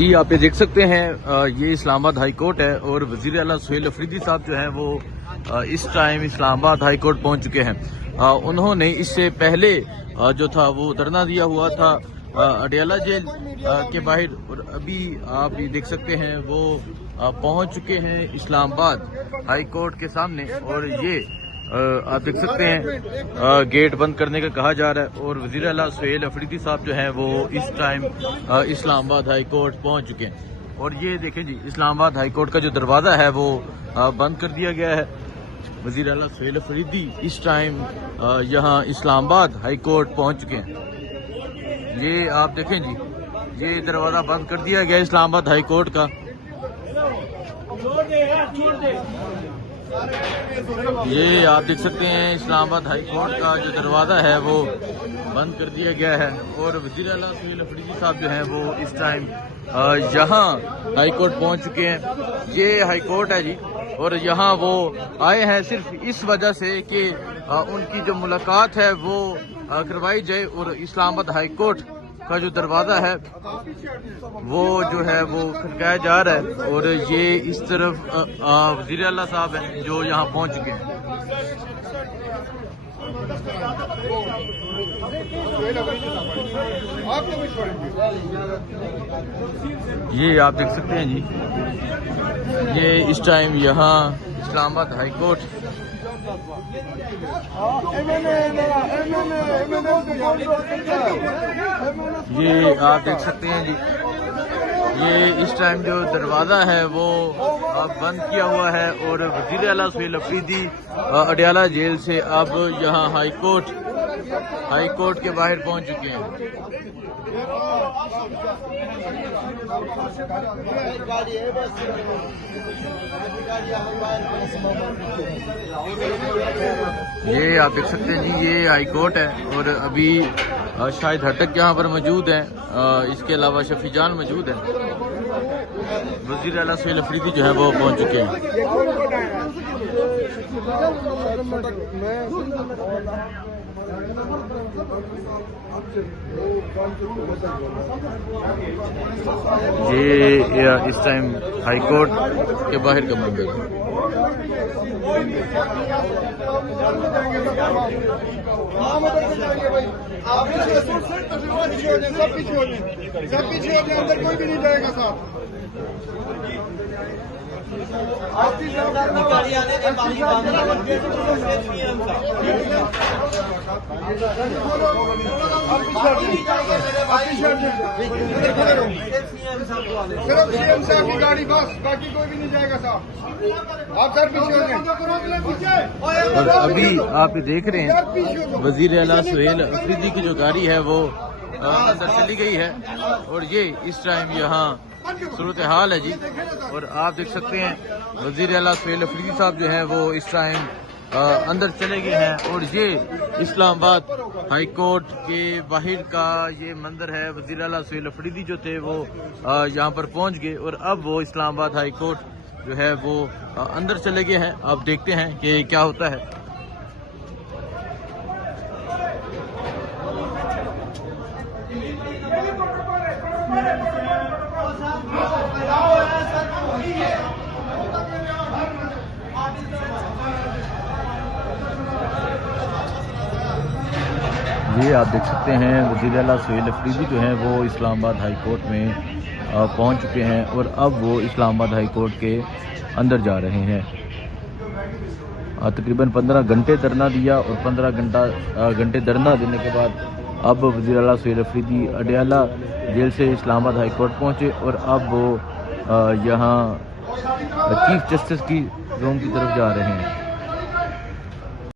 जी आप ये देख सकते हैं ये इस्लामाबाद हाई कोर्ट है और वज़ीर आला सुहेल अफरीदी साहब जो हैं वो इस टाइम इस्लामाबाद हाई कोर्ट पहुंच चुके हैं। उन्होंने इससे पहले जो था वो धरना दिया हुआ था अडयाला जेल के बाहर और अभी आप ये देख सकते हैं वो पहुंच चुके हैं इस्लामाबाद हाई कोर्ट के सामने और ये आप देख सकते हैं गेट बंद करने का कहा जा रहा है और वज़ीर आला सुहेल अफरीदी साहब जो हैं वो इस टाइम इस्लामाबाद हाई कोर्ट पहुंच चुके हैं। और ये देखें जी इस्लामाबाद हाई कोर्ट का जो दरवाज़ा है वो बंद कर दिया गया है। वज़ीर आला सुहेल अफरीदी इस टाइम यहाँ इस्लामाबाद हाई कोर्ट पहुंच चुके हैं। ये आप देखें जी ये दरवाज़ा बंद कर दिया गया इस्लामाबाद हाई कोर्ट का। ये आप देख सकते हैं इस्लामाबाद हाई कोर्ट का जो दरवाज़ा है वो बंद कर दिया गया है और वज़ीर आला सुहेल अफरीदी साहब जो हैं वो इस टाइम यहाँ हाई कोर्ट पहुँच चुके हैं। ये हाई कोर्ट है जी और यहाँ वो आए हैं सिर्फ इस वजह से कि उनकी जो मुलाकात है वो करवाई जाए और इस्लामाबाद हाई कोर्ट का जो दरवाज़ा है वो जो है वो खटकाया जा रहा है और ये इस तरफ वज़ीर आला साहब हैं जो यहाँ पहुँच चुके हैं। ये आप देख सकते हैं जी ये इस टाइम यहाँ इस्लामाबाद हाई कोर्ट ये आप देख सकते हैं जी ये इस टाइम जो दरवाज़ा है वो बंद किया हुआ है और वज़ीर आला सुहेल अफरीदी अडयाला जेल से अब यहाँ हाई कोर्ट के बाहर पहुँच चुके हैं। ये आप देख सकते हैं जी ये हाई कोर्ट है और अभी शाहिद हटक यहाँ पर मौजूद हैं, इसके अलावा शफी जान मौजूद हैं। वज़ीर आला सुहेल अफरीदी जो है वो पहुँच चुके हैं। ये इस टाइम हाई कोर्ट के बाहर का मंजर है। अंदर कोई भी नहीं जाएगा साहब। सिर्फ सीएम साहब की गाड़ी बस बाकी कोई भी नहीं जाएगा साहब। आप सर पीछे और अभी आप ये देख रहे हैं वज़ीर आला सुहेल अफरीदी की जो गाड़ी है वो अंदर चली गई है और ये इस टाइम यहाँ सूरत हाल है जी। और आप देख सकते हैं वज़ीर आला सुहेल अफरीदी साहब जो हैं वो इस टाइम अंदर चले गए हैं और ये इस्लामाबाद हाई कोर्ट के बाहर का ये मंदिर है। वज़ीर आला सुहेल अफरीदी जो थे वो यहाँ पर पहुँच गए और अब वो इस्लामाबाद हाई कोर्ट जो है वो अंदर चले गए हैं। आप देखते हैं कि क्या होता है। ये आप देख सकते हैं वज़ीर आला सुहेल अफरीदी जो हैं वो इस्लामाबाद हाई कोर्ट में पहुंच चुके हैं और अब वो इस्लामाबाद हाई कोर्ट के अंदर जा रहे हैं। तकरीबन 15 घंटे धरना दिया और 15 घंटे धरना देने के बाद अब वज़ीर आला सुहेल अफरीदी अडयाला जेल से इस्लामाबाद हाई कोर्ट पहुँचे और अब वो यहाँ चीफ जस्टिस की रूम की तरफ जा रहे हैं।